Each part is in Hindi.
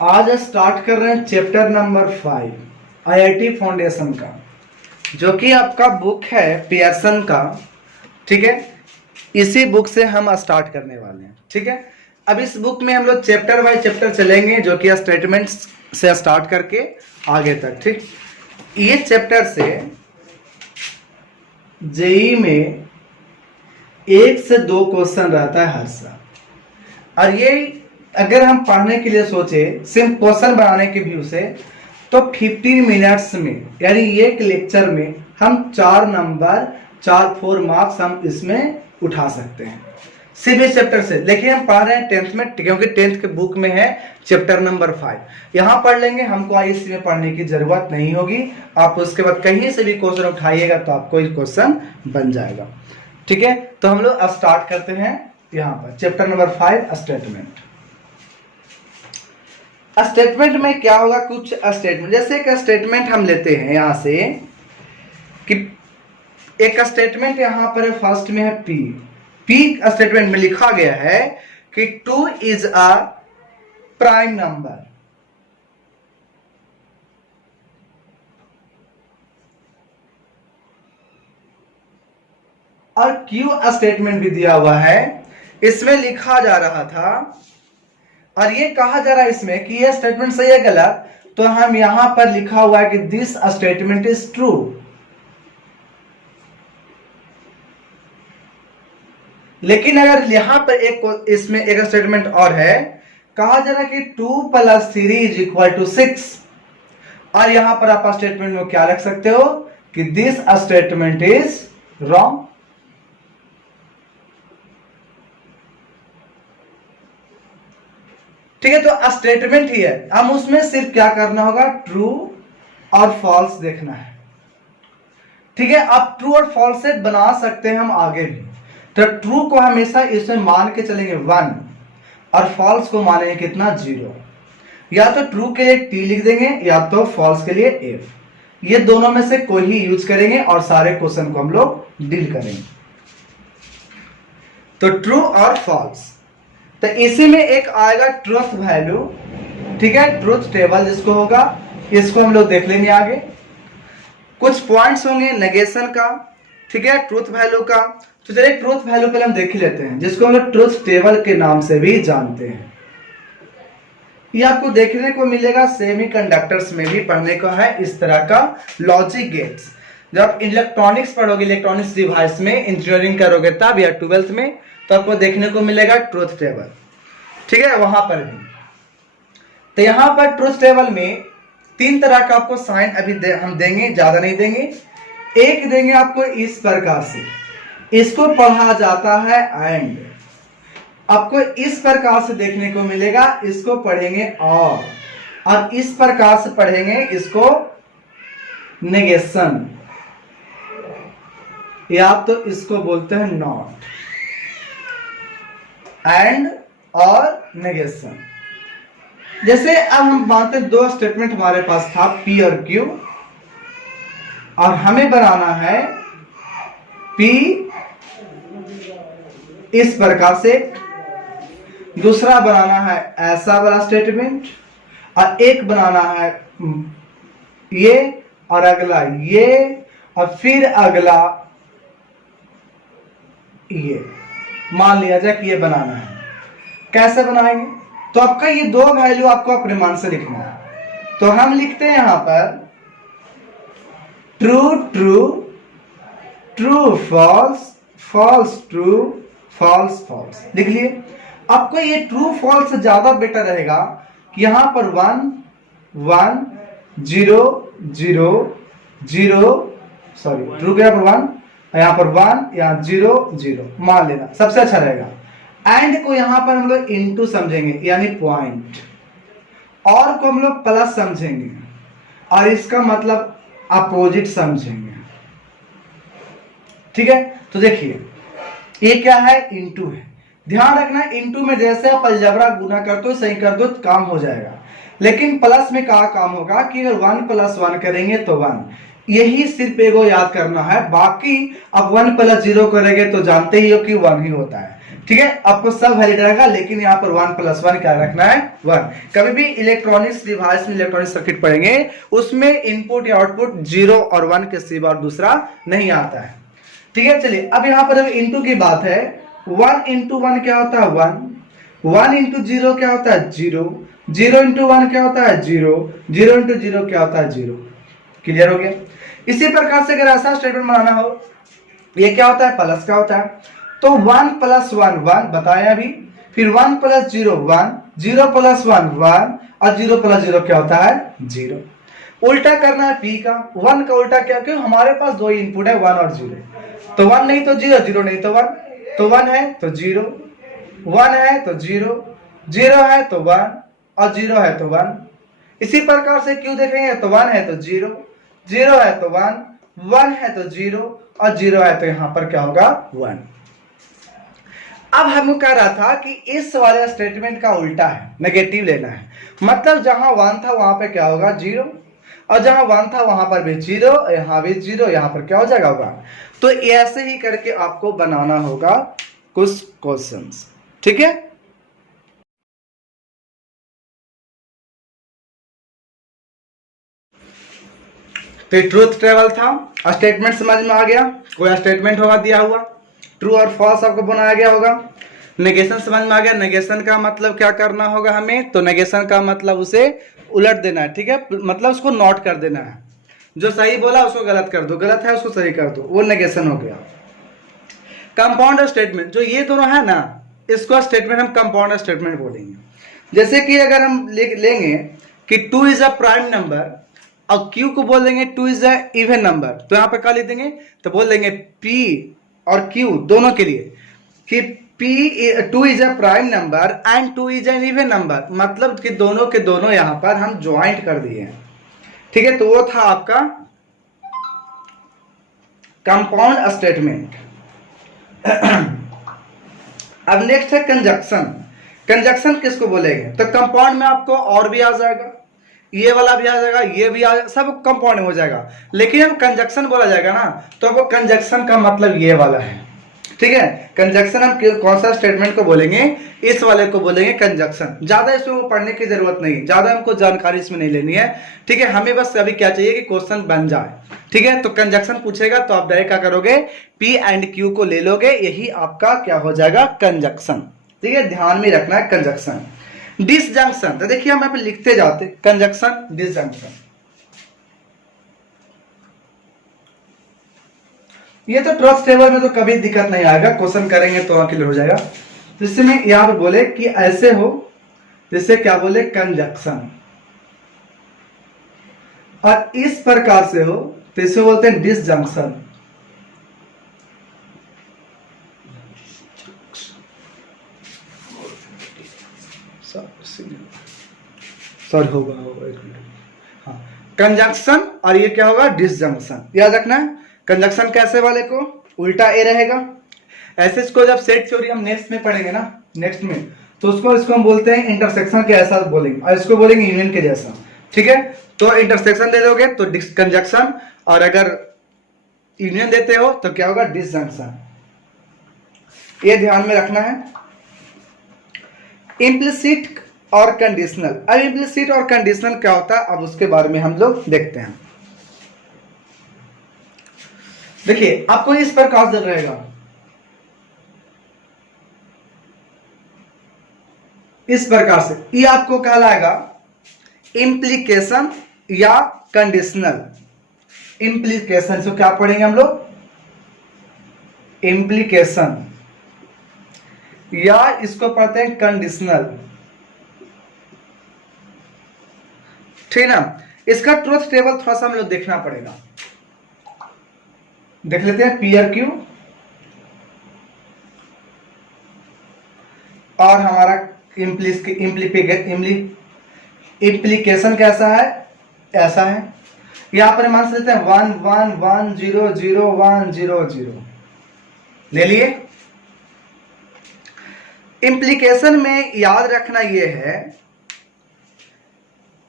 आज स्टार्ट कर रहे हैं चैप्टर नंबर 5 आईआईटी फाउंडेशन का, जो कि आपका बुक है पियर्सन का। ठीक है, इसी बुक से हम स्टार्ट करने वाले हैं। ठीक है, अब इस बुक में हम लोग चैप्टर बाय चैप्टर चलेंगे, जो कि स्टेटमेंट्स से स्टार्ट करके आगे तक। ठीक, ये चैप्टर से जेई में 1 से 2 क्वेश्चन रहता है हर साल, और ये अगर हम पढ़ने के लिए सोचे सिर्फ क्वेश्चन बनाने के व्यू से, तो 15 मिनट्स में यानी एक लेक्चर में हम 4 नंबर 4 मार्क्स हम इसमें उठा सकते हैं सिर्फ इस चैप्टर से। लेकिन हम पढ़ रहे हैं 10th में, क्योंकि 10th के बुक में है चैप्टर नंबर 5। यहाँ पढ़ लेंगे, हमको आईएससी में पढ़ने की जरूरत नहीं होगी। आप उसके बाद कहीं से भी क्वेश्चन उठाइएगा तो आपको ये क्वेश्चन बन जाएगा। ठीक है, तो हम लोग अब स्टार्ट करते हैं यहाँ पर चैप्टर नंबर 5 स्टेटमेंट। स्टेटमेंट में क्या होगा, कुछ स्टेटमेंट, जैसे एक स्टेटमेंट हम लेते हैं यहां से कि एक स्टेटमेंट यहां पर फर्स्ट में है पी स्टेटमेंट में लिखा गया है कि 2 इज अ प्राइम नंबर। और क्यू स्टेटमेंट भी दिया हुआ है, इसमें लिखा जा रहा था और ये कहा जा रहा है इसमें कि ये स्टेटमेंट सही है गलत, तो हम यहां पर लिखा हुआ है कि दिस स्टेटमेंट इज ट्रू। लेकिन अगर यहां पर एक इसमें एक स्टेटमेंट और है, कहा जा रहा है कि 2 + 3 = 6, और यहां पर आप स्टेटमेंट में क्या रख सकते हो कि दिस स्टेटमेंट इज रॉन्ग। ठीक है, तो स्टेटमेंट ही है, हम उसमें सिर्फ क्या करना होगा, ट्रू और फॉल्स देखना है। ठीक है, आप ट्रू और फॉल्स से बना सकते हैं हम आगे भी। तो ट्रू को हमेशा इसमें मान के चलेंगे 1 और फॉल्स को मानेंगे कितना, 0। या तो ट्रू के लिए T लिख देंगे या तो फॉल्स के लिए F। ये दोनों में से कोई ही यूज करेंगे और सारे क्वेश्चन को हम लोग डील करेंगे। तो ट्रू और फॉल्स, तो इसी में एक आएगा ट्रूथ वैल्यू। ठीक है, ट्रूथ टेबल जिसको होगा, इसको हम लोग देख लेंगे आगे। कुछ पॉइंट्स होंगे नेगेशन का, ठीक है, ट्रूथ वैल्यू का। तो चलिए ट्रूथ वैल्यू पहले हम देख ही लेते हैं, जिसको हम लोग ट्रूथ टेबल के नाम से भी जानते हैं। ये आपको देखने को मिलेगा सेमीकंडक्टर्स में भी पढ़ने को है इस तरह का लॉजिक गेट्स। जब आप इलेक्ट्रॉनिक्स पढ़ोगे, इलेक्ट्रॉनिक्स डिवाइस में इंजीनियरिंग करोगे तब, या 12th में, तो आपको देखने को मिलेगा ट्रूथ टेबल। ठीक है, वहां पर भी। तो यहां पर ट्रूथ टेबल में 3 तरह का आपको साइन अभी हम देंगे, ज्यादा नहीं देंगे। एक देंगे आपको इस प्रकार से, इसको पढ़ा जाता है एंड। आपको इस प्रकार से देखने को मिलेगा, इसको पढ़ेंगे और इस प्रकार से पढ़ेंगे इसको नेगेशन, या तो इसको बोलते हैं नॉट। एंड और नेगेशन, जैसे अब हम मानते हैं 2 स्टेटमेंट हमारे पास था P और Q, और हमें बनाना है P इस प्रकार से, दूसरा बनाना है ऐसा वाला स्टेटमेंट, और एक बनाना है ये, और अगला ये, और फिर अगला ये। मान लिया जाए कि ये बनाना है, कैसे बनाएंगे, तो आपका ये 2 वैल्यू आपको अपने मन से लिखना है। तो हम लिखते हैं यहां पर true true, true false, false true, false false लिख लिए। आपको ये ट्रू फॉल्स से ज्यादा बेटर रहेगा कि यहां पर 1 1 0 0 0, सॉरी ट्रू के यहाँ पर 1, यहाँ पर 1, यहाँ 0 0 मान लेना, सबसे अच्छा रहेगा। एंड को यहां पर हम लोग इनटू समझेंगे, यानी पॉइंट, और को हम लोग प्लस समझेंगे, और इसका मतलब अपोजिट समझेंगे। ठीक है, तो देखिए ये क्या है, इनटू है। ध्यान रखना, इनटू में जैसे आप अलजेब्रा गुना कर दो, सही कर दो, काम हो जाएगा। लेकिन प्लस में क्या काम होगा कि अगर 1 + 1 करेंगे तो 1, यही सिर्फ एगो याद करना है। बाकी अब 1 + 0 करेंगे तो जानते ही हो कि 1 ही होता है। ठीक है, आपको सब वैलिड रहेगा, लेकिन यहाँ पर 1 + 1 क्या रखना है, 1। कभी भी इलेक्ट्रॉनिक्स डिवाइस में इलेक्ट्रॉनिक सर्किट पढ़ेंगे उसमें इनपुट या आउटपुट 0 और 1 के सिवा और दूसरा नहीं आता है। ठीक है, चलिए अब यहाँ पर इंटू की बात है, 1 × 1 क्या होता है, 1, 1 × 0 क्या होता है, 0, 0 × 1 क्या होता है, 0, 0 × 0 क्या होता है, 0। क्लियर हो गया। इसी प्रकार से अगर ऐसा स्टेटमेंट बनाना हो, ये क्या होता है, प्लस का होता है, तो 1 + 1 1 बताया अभी, फिर 1 + 0 1, 0 + 1 1 और 0 + 0 क्या होता है, 0। उल्टा करना है p का, 1 का उल्टा क्या, क्यों हमारे पास दो इनपुट है 1 और 0, तो 1 नहीं तो 0, 0 नहीं तो 1, तो 1 है तो 0, 1 है तो 0, 0 है तो 1 और 0 है तो 1। इसी प्रकार से क्यों देखेंगे, तो 1 है तो 0, 0 है तो 1, 1 है तो 0 और 0 है तो यहां पर क्या होगा, 1। अब हम कह रहा था कि इस वाले स्टेटमेंट का उल्टा है, नेगेटिव लेना है, मतलब जहां 1 था वहां पे क्या होगा, 0, और जहां 1 था वहां पर भी 0, यहां भी 0, यहां पर क्या हो जाएगा, 1। तो ऐसे ही करके आपको बनाना होगा कुछ क्वेश्चंस। ठीक है, तो ट्रूथ टेबल था, स्टेटमेंट समझ में आ गया, कोई स्टेटमेंट होगा दिया हुआ, ट्रू और फॉल्स आपको बनाया गया होगा। नेगेशन समझ में आ गया, नेगेशन का मतलब क्या करना होगा हमें, तो नेगेशन का मतलब उसे उलट देना है। ठीक है, मतलब उसको नोट कर देना है, जो सही बोला उसको गलत कर दो, गलत है उसको सही कर दो, वो नेगेशन हो गया। कंपाउंड स्टेटमेंट, जो ये दोनों है ना, इसको स्टेटमेंट हम कंपाउंड स्टेटमेंट बोलेंगे। जैसे कि अगर हम लेंगे कि 2 इज अ प्राइम नंबर और Q को बोल देंगे 2 इज अ इवन नंबर, तो यहां पे क्या लिख देंगे, तो बोल देंगे P और Q दोनों के लिए कि P 2 is a prime number and 2 is an even number, मतलब कि दोनों के दोनों यहां पर हम ज्वाइंट कर दिए हैं। ठीक है, तो वो था आपका कंपाउंड स्टेटमेंट। अब नेक्स्ट है कंजक्शन। कंजक्शन किसको बोलेंगे, तो कंपाउंड में आपको और भी आ जाएगा, ये वाला भी आ जाएगा, ये भी आ जाएगा, सब कंपाउंड में हो जाएगा, लेकिन जब कंजक्शन बोला जाएगा ना, तो आपको कंजक्शन का मतलब ये वाला है। ठीक है, कंजक्शन हम कौन सा स्टेटमेंट को बोलेंगे, इस वाले को बोलेंगे कंजक्शन। ज्यादा इसमें पढ़ने की जरूरत नहीं, ज्यादा हमको जानकारी इसमें नहीं लेनी है। ठीक है, हमें बस अभी क्या चाहिए कि क्वेश्चन बन जाए। ठीक है, तो कंजक्शन पूछेगा तो आप डायरेक्ट क्या करोगे, P एंड Q को ले लोगे, यही आपका क्या हो जाएगा, कंजक्शन। ठीक है, ध्यान में रखना है कंजक्शन। डिसजंक्शन, तो देखिए हम यहाँ पे लिखते जाते, कंजक्शन, डिसजंक्शन, ये तो ट्रस्ट टेबल में तो कभी दिक्कत नहीं आएगा, क्वेश्चन करेंगे तो क्लियर हो जाएगा। तो इसमें यहां पर बोले कि ऐसे हो, जिसे क्या बोले, कंजक्शन, और इस प्रकार से हो तो इसे बोलते हैं डिसजंक्शन। सॉरी होगा एक मिनट, हाँ, कंजंक्शन और ये क्या होगा, डिसजंक्शन। याद रखना है, कंजंक्शन कैसे वाले को उल्टा ए रहेगा, ऐसे इसको जब सेट थ्योरी हम नेक्स्ट में पढ़ेंगे ना, नेक्स्ट में, तो इसको हम बोलते हैं इंटरसेक्शन के ऐसा बोलेंगे, और इसको बोलेंगे यूनियन के जैसा। ठीक है, तो इंटरसेक्शन दे दोगे तो कंजंक्शन, और अगर यूनियन देते हो तो क्या होगा, डिसजंक्शन। ये ध्यान में रखना है। इम्प्लिसिट और कंडीशनल, अब इम्प्लिसिट और कंडीशनल क्या होता है, अब उसके बारे में हम लोग देखते हैं। देखिए आपको इस प्रकार से रहेगा, इस प्रकार से, ये आपको कहलाएगा इम्प्लीकेशन या कंडीशनल। इम्प्लीकेशन से क्या पढ़ेंगे हम लोग, इम्प्लीकेशन, या इसको पढ़ते हैं कंडीशनल। ठीक ना, इसका ट्रूथ टेबल थोड़ा सा हम लोग देखना पड़ेगा, देख लेते हैं। P और Q और हमारा इम्प्लीकेशन कैसा है, ऐसा है। यहां पर मान लेते हैं 1 1 1 0 0 1 0 0, ले लिए। इम्प्लीकेशन में याद रखना यह है,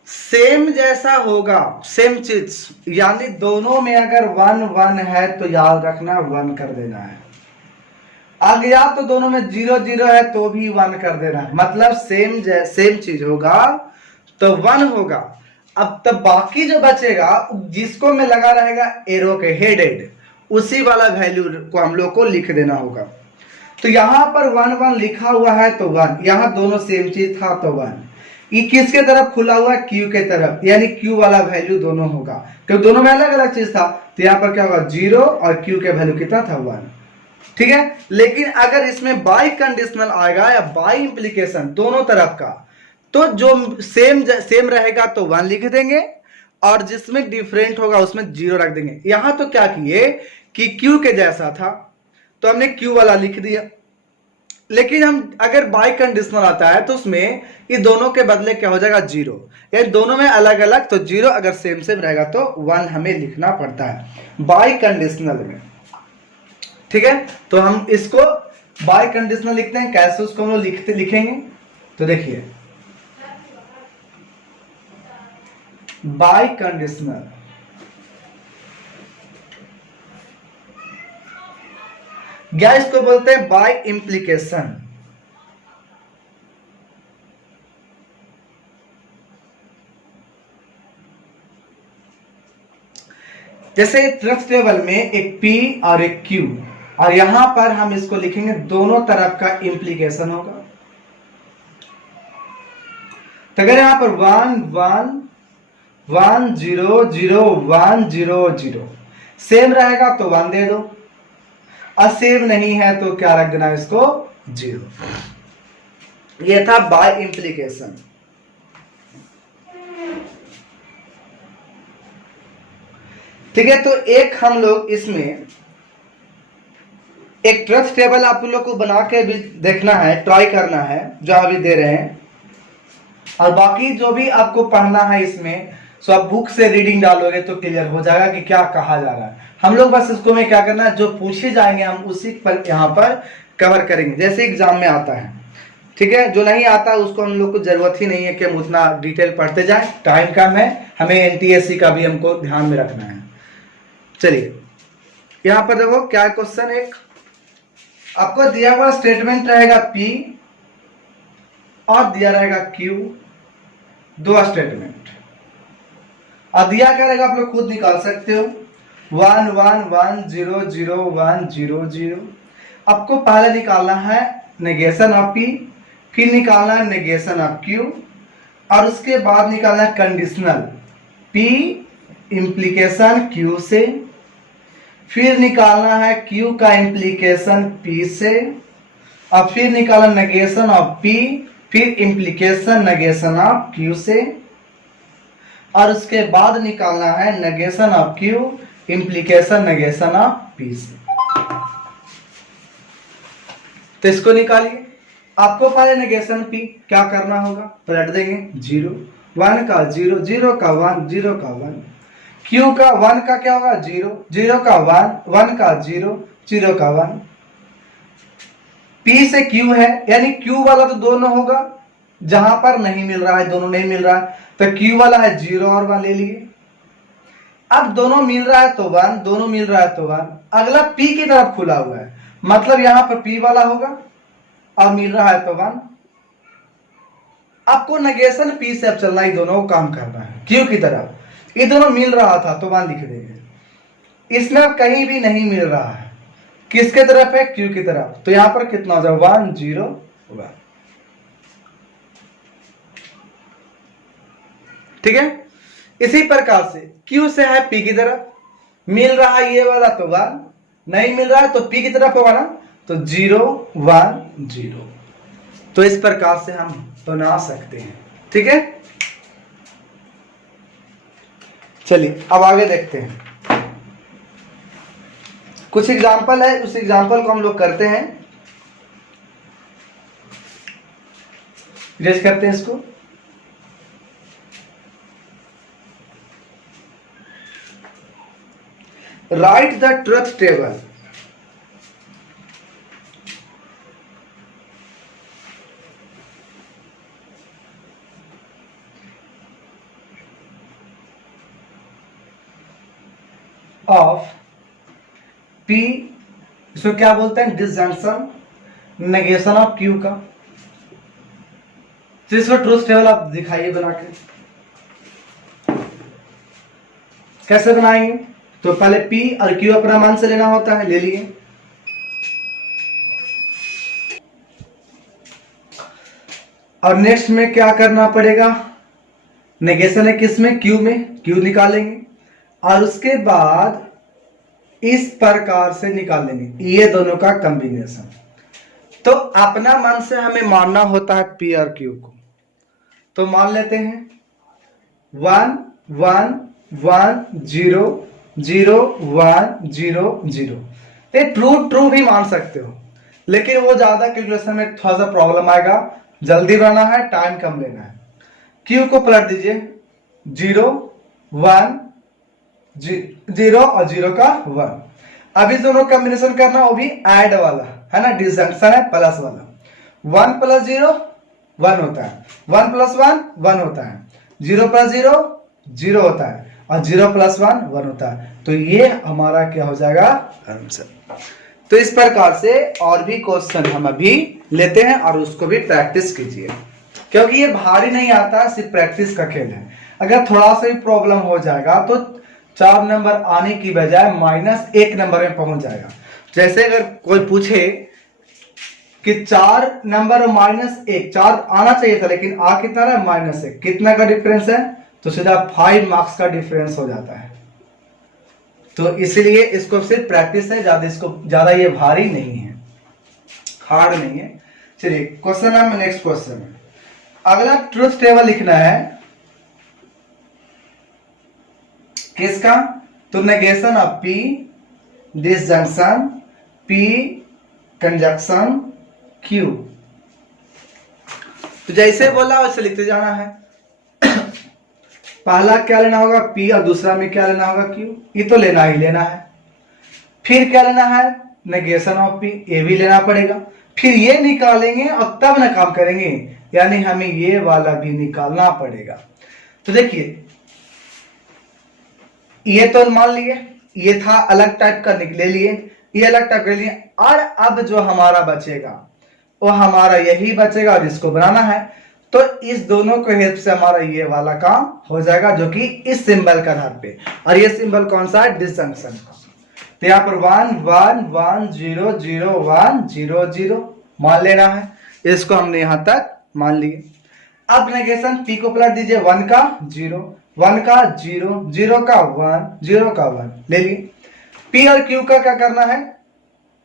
सेम जैसा होगा, सेम चीज, यानी दोनों में अगर 1 1 है तो याद रखना 1 कर देना है। आ गया तो दोनों में 0 0 है तो भी 1 कर देना है, मतलब सेम चीज होगा तो 1 होगा। अब तब बाकी जो बचेगा जिसको में लगा रहेगा एरो के हेडेड, उसी वाला वैल्यू को हम लोग को लिख देना होगा। तो यहां पर 1 1 लिखा हुआ है तो 1, यहां दोनों सेम चीज था तो 1। ये किसके तरफ खुला हुआ है? क्यू के तरफ, यानी क्यू वाला वैल्यू दोनों होगा, क्योंकि दोनों में अलग अलग चीज था। तो यहाँ पर क्या होगा 0 और क्यू के वैल्यू कितना था 1, ठीक है। लेकिन अगर इसमें बाई कंडीशनल आएगा या बाई इंप्लीकेशन दोनों तरफ का, तो जो सेम रहेगा तो 1 लिख देंगे और जिसमें डिफरेंट होगा उसमें 0 रख देंगे। यहां तो क्या किए कि क्यू के जैसा था तो हमने क्यू वाला लिख दिया, लेकिन हम अगर बाई कंडीशनल आता है तो उसमें ये दोनों के बदले क्या हो जाएगा 0, यानी दोनों में अलग अलग, तो 0 अगर सेम रहेगा तो 1 हमें लिखना पड़ता है बाई कंडीशनल में, ठीक है। तो हम इसको बाई कंडीशनल लिखते हैं, कैसे उसको हम लोग लिखेंगे तो देखिए बाई कंडीशनल, क्या इसको बोलते हैं बाय इंप्लीकेशन। जैसे ट्रस्ट टेबल में एक P और एक Q, और यहां पर हम इसको लिखेंगे दोनों तरफ का इंप्लीकेशन होगा। तो अगर यहां पर 1 1 1 0 0 1 0 0 सेम रहेगा तो 1 दे दो, और सेम नहीं है तो क्या रख देना इसको 0। यह था बाय इंप्लीकेशन। ठीक है, तो एक हम लोग इसमें एक ट्रस्ट टेबल आप लोग को बना के भी देखना है, ट्राई करना है जो अभी दे रहे हैं, और बाकी जो भी आपको पढ़ना है इसमें सो आप बुक से रीडिंग डालोगे तो क्लियर हो जाएगा कि क्या कहा जा रहा है। हम लोग बस इसको में क्या करना है, जो पूछे जाएंगे हम उसी पर यहाँ पर कवर करेंगे, जैसे एग्जाम में आता है, ठीक है। जो नहीं आता उसको हम लोग को जरूरत ही नहीं है कि हम उतना डिटेल पढ़ते जाएं, टाइम कम है, हमें एनटीएससी का भी हमको ध्यान में रखना है। चलिए यहाँ पर देखो क्या क्वेश्चन, एक आपको दिया हुआ स्टेटमेंट रहेगा P और दिया रहेगा Q, दो स्टेटमेंट, और दिया क्या रहेगा आप लोग खुद निकाल सकते हो 1 1 1 0 0 1 0 0। आपको पहले निकालना है नेगेशन ऑफ P, फिर निकालना है नेगेशन ऑफ Q, और उसके बाद निकालना है कंडीशनल P इंप्लीकेशन Q से, फिर निकालना है Q का इंप्लीकेशन P से, और फिर निकालना नेगेशन ऑफ P, फिर इंप्लीकेशन नेगेशन ऑफ Q से, और उसके बाद निकालना है negation of Q implication negation of P से। तो इसको निकालिए। आपको पहले नेगेशन P क्या करना होगा, पलट देंगे 0 1 का 0 0 का 1 0 का 1, Q का 1 का क्या होगा 0 0 का 1 1 का 0 0 का 1, P से Q है यानी Q वाला तो दोनों होगा, जहां पर नहीं मिल रहा है दोनों नहीं मिल रहा है तो Q वाला है 0 और 1 ले लिए। अब दोनों मिल रहा है तो 1, दोनों मिल रहा है तो 1, अगला P की तरफ खुला हुआ है, मतलब यहां पर P वाला होगा और मिल रहा है तो 1। आपको नेगेशन P से अब चलना, ही दोनों को काम करना है Q की तरफ, ये दोनों मिल रहा था तो 1 लिख देंगे। इसमें अब कहीं भी नहीं मिल रहा है, किसके तरफ है Q की तरफ, तो यहां पर कितना हो जाएगा 1 0 1, ठीक है। इसी प्रकार से Q से है P की तरफ, मिल रहा है ये वाला तो 1, नहीं मिल रहा है तो P की तरफ होगा ना, तो 0 1 0। तो इस प्रकार से हम बना सकते हैं, ठीक है। चलिए अब आगे देखते हैं, कुछ एग्जांपल है, उस एग्जांपल को हम लोग करते हैं, रेज करते हैं इसको। Write the truth table of P, इसको क्या बोलते हैं डिसजंक्शन नेगेशन ऑफ क्यू का। तो इसको ट्रूथ टेबल आप दिखाइए बना के, कैसे बनाएंगे? तो पहले P और Q अपना मान से लेना होता है, ले लिए। और नेक्स्ट में क्या करना पड़ेगा? नेगेशन है किसमें? Q में, Q निकालेंगे और उसके बाद इस प्रकार से निकालेंगे ये दोनों का कॉम्बिनेशन। तो अपना मन से हमें मानना होता है P और Q को। तो मान लेते हैं 1 1 1 0 0 1 0 0। ये ट्रू भी मान सकते हो, लेकिन वो ज्यादा कैलकुलेशन में थोड़ा सा प्रॉब्लम आएगा। जल्दी बनाना है, टाइम कम लेना है। Q को पलट दीजिए 0 1 0 और 0 का 1। अब इस दोनों कॉम्बिनेशन करना, वो भी ऐड वाला है ना, डिसजंक्शन है, प्लस वाला। 1 प्लस 0 1 होता है, 1 प्लस 1 1 होता है, 0 प्लस 0 0 होता है और 0 प्लस 1 1 होता है। तो ये हमारा क्या हो जाएगा? आंसर। तो इस प्रकार से और भी क्वेश्चन हम अभी लेते हैं और उसको भी प्रैक्टिस कीजिए, क्योंकि ये भारी नहीं आता, सिर्फ प्रैक्टिस का खेल है। अगर थोड़ा सा भी प्रॉब्लम हो जाएगा तो 4 नंबर आने की बजाय -1 नंबर में पहुंच जाएगा। जैसे अगर कोई पूछे कि 4 नंबर और -1, 4 आना चाहिए था लेकिन आ कितना है? -1। कितना का डिफरेंस है? तो सीधा 5 मार्क्स का डिफरेंस हो जाता है। तो इसलिए इसको सिर्फ प्रैक्टिस है, ज्यादा ये भारी नहीं है, हार्ड नहीं है। चलिए क्वेश्चन है, नेक्स्ट क्वेश्चन है। अगला ट्रूथ टेबल लिखना है किसका? तो negation of P, disjunction P, conjunction Q। तो जैसे बोला वैसे लिखते जाना है। पहला क्या लेना होगा? P और दूसरा में क्या लेना होगा? Q। ये तो लेना ही लेना है। फिर क्या लेना है? नेगेशन ऑफ P, ये भी लेना पड़ेगा। फिर ये निकालेंगे और तब ना काम करेंगे, यानी हमें ये वाला भी निकालना पड़ेगा। तो देखिए ये तो मान लिए ये था अलग टाइप का, निकले लिए, ये अलग टाइप कर लिए। और अब जो हमारा बचेगा वो हमारा यही बचेगा और इसको बनाना है। तो इस दोनों को हेल्प से हमारा ये वाला काम हो जाएगा, जो कि इस सिंबल का आधार पे। और ये सिंबल कौन सा है? डिसजंक्शन का। तो यहाँ पर 1 1 1 0 0 1 0 0 मान लेना है। इसको हमने यहां तक मान लिए। अब नेगेशन P को पलट दीजिए, 1 का 0 1 का 0 0 का 1 0 का 1 ले लिए। P और Q का क्या करना है?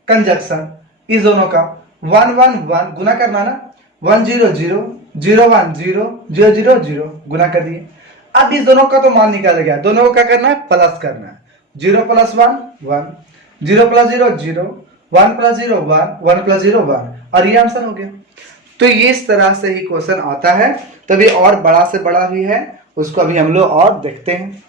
कंजक्शन इस दोनों का 1 1 1 गुना करना ना, 1 0 0 0 1 0 0 0 0 गुना कर दिए। अब इस दोनों का तो मान निकाल गया, दोनों को क्या करना है? प्लस करना है। 0 प्लस 1 1, 0 प्लस 0 0, 1 प्लस 0 1, 1 प्लस 0 1, और ये आंसर हो गया। तो ये इस तरह से ही क्वेश्चन आता है। तभी और बड़ा से बड़ा ही है, उसको अभी हम लोग और देखते हैं।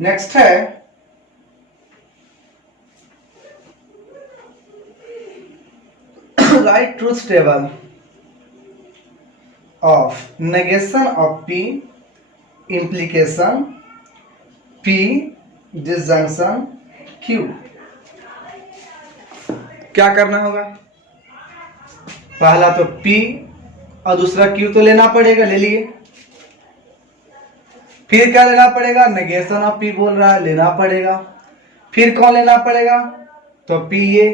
नेक्स्ट है right truth table of negation of P, implication P, disjunction Q। क्या करना होगा? पहला तो P और दूसरा Q तो लेना पड़ेगा, ले लिए। फिर क्या लेना पड़ेगा? नेगेशन ऑफ P बोल रहा है, लेना पड़ेगा। फिर कौन लेना पड़ेगा? तो P ये,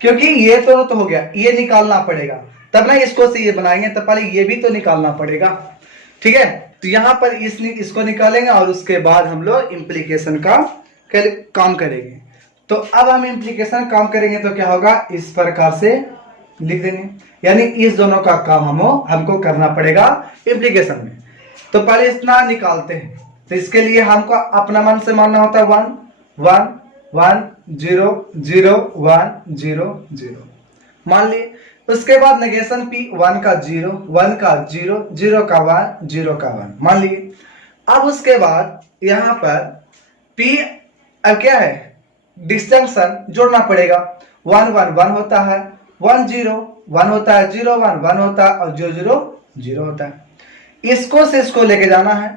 क्योंकि ये तो हो गया, ये निकालना पड़ेगा, तब ना इसको से ये बनाएंगे, तब पहले ये भी तो निकालना पड़ेगा। ठीक है, तो यहां पर इसको निकालेंगे और उसके बाद हम लोग इम्प्लीकेशन का काम करेंगे। तो अब हम इम्प्लीकेशन काम करेंगे तो क्या होगा? इस प्रकार से लिख देंगे, यानी इस दोनों का काम हमको करना पड़ेगा इम्प्लीकेशन में। तो पहले इतना निकालते हैं, तो इसके लिए हमको अपना मन से मानना होता है 1 1 1 0 0 1 0 0 मान लिए। उसके बाद नेगेशन P 1 का 0 1 का 0 0 का 1 0 का 1 मान लिए। अब उसके बाद यहां पर P अब क्या है? डिस्जंक्शन जोड़ना पड़ेगा। 1 1 1 होता है, 1 0 1 होता है, 0 1 1 होता है और 0 0 0 होता है। इसको से इसको लेके जाना है।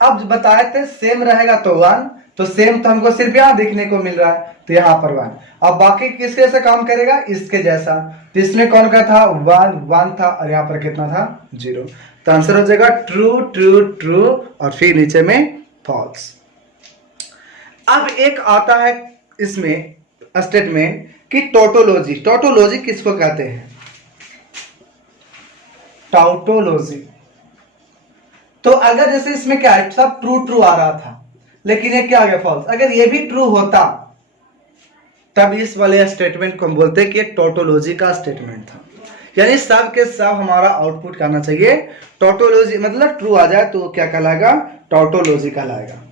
अब बताए थे सेम रहेगा तो 1, तो सेम तो हमको सिर्फ यहाँ देखने को मिल रहा है, तो यहाँ पर 1। अब बाकी किसके जैसा काम करेगा, इसके जैसा। तो इसमें कौन का था, 1 था, और यहाँ पर कितना था, 0। तो आंसर हो जाएगा ट्रू ट्रू ट्रू, और फिर नीचे में फॉल्स। अब एक आता है इसमें स्टेटमेंट कि टोटोलॉजी। टोटोलॉजी किसको कहते हैं, टाउटोलॉजी। तो अगर जैसे इसमें क्या है, सब ट्रू ट्रू आ रहा था, लेकिन ये क्या आ गया, फॉल्स। अगर ये भी ट्रू होता तब इस वाले स्टेटमेंट को हम बोलते हैं कि टोटोलॉजी का स्टेटमेंट था। यानी सब के सब हमारा आउटपुट करना चाहिए टोटोलॉजी, मतलब ट्रू आ जाए तो क्या कहलाएगा, टोटोलॉजी कहलाएगा।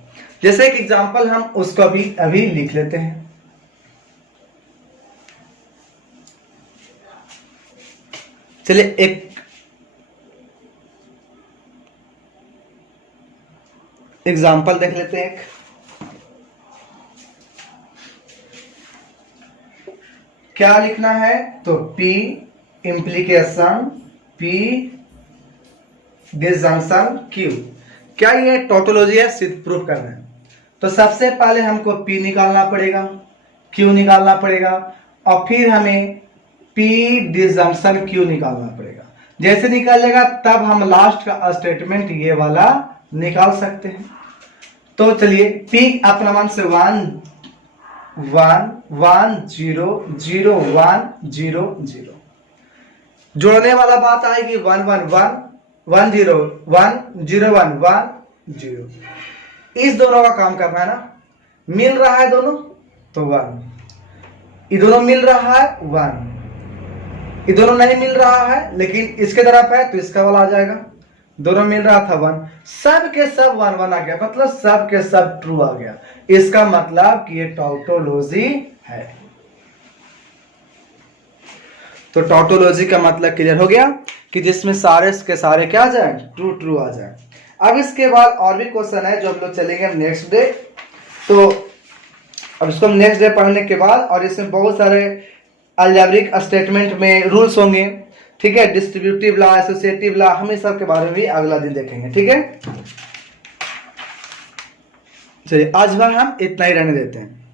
जैसे एक एग्जांपल हम उसको अभी लिख लेते हैं। चलिए एक एग्जांपल देख लेते हैं। क्या लिखना है, तो P implication P disjunction Q। क्या ये टोटोलॉजी है, सिर्फ प्रूफ करना है। तो सबसे पहले हमको P निकालना पड़ेगा, Q निकालना पड़ेगा, और फिर हमें P डिसजंक्शन Q निकालना पड़ेगा। जैसे निकालेगा तब हम लास्ट का स्टेटमेंट ये वाला निकाल सकते हैं। तो चलिए P अपना मान से 1 1 1 0 0 1 0 0, जोड़ने वाला बात आएगी 1 1 1 1 0 1 0 1 1 0। इस दोनों का काम करना है ना, मिल रहा है दोनों तो 1, ये दोनों मिल रहा है 1, ये दोनों नहीं मिल रहा है लेकिन इसके तरफ है तो इसका वाला आ जाएगा। दोनों मिल रहा था 1, सब के सब 1 1 आ गया, मतलब सब के सब ट्रू आ गया। इसका मतलब कि ये टोटोलॉजी है। तो टोटोलॉजी का मतलब क्लियर हो गया कि जिसमें सारे के सारे क्या आ जाए, ट्रू ट्रू आ जाए। अब इसके बाद और भी क्वेश्चन है जो हम लोग चलेंगे नेक्स्ट डे। तो अब इसको हम नेक्स्ट डे पढ़ने के बाद, और इसमें बहुत सारे अलजेब्रिक स्टेटमेंट में रूल्स होंगे, ठीक है, डिस्ट्रीब्यूटिव लॉ, एसोसिएटिव लॉ, हम इस सब के बारे में भी अगला दिन देखेंगे, ठीक है। चलिए आज बार हम इतना ही रहने देते हैं।